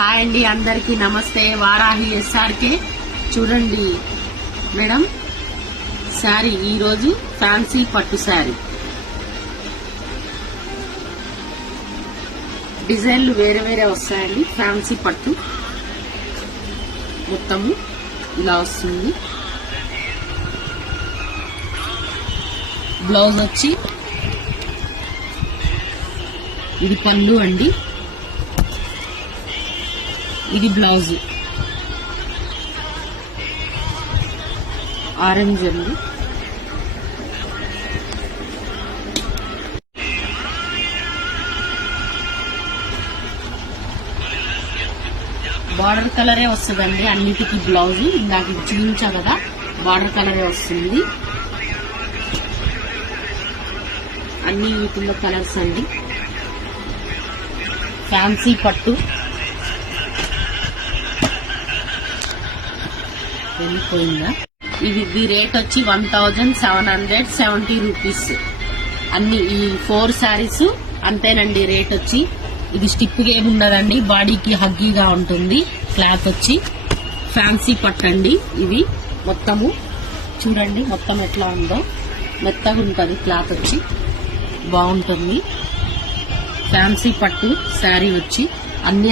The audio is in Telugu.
హాయ్ అండి, అందరికి నమస్తే. వారాహి ఎస్ఆర్కే. చూడండి మేడం, శారీ ఈరోజు ఫ్యాన్సీ పట్టు శారీ. డిజైన్లు వేరే వేరే వస్తాయండి. ఫ్యాన్సీ పట్టు మొత్తము ఇలా వస్తుంది. బ్లౌజ్ వచ్చి ఇది పళ్ళు అండి, ఇది బ్లౌజ్ ఆరెంజ్ అండి. బార్డర్ కలరే వస్తుందండి అన్నిటికీ. బ్లౌజ్ ఇందాక చూపించా కదా, బార్డర్ కలరే వస్తుంది. అన్ని వీటిల్లో కలర్స్ అండి. ఫ్యాన్సీ పట్టు వెళ్ళిపోయిందా. ఇది రేట్ వచ్చి 1770 రూపీస్. అన్ని ఈ 4 శారీస్ అంతేనండి రేట్ వచ్చి. ఇది స్టిప్ ఏమి ఉండదండి, బాడీకి హగ్గీగా ఉంటుంది. క్లాత్ వచ్చి ఫ్యాన్సీ పట్టు అండి. ఇవి మొత్తము చూడండి, మొత్తం ఎట్లా ఉందో మెత్తగా ఉంటుంది. క్లాత్ వచ్చి బాగుంటుంది. ఫ్యాన్సీ పట్టు శారీ వచ్చి అన్ని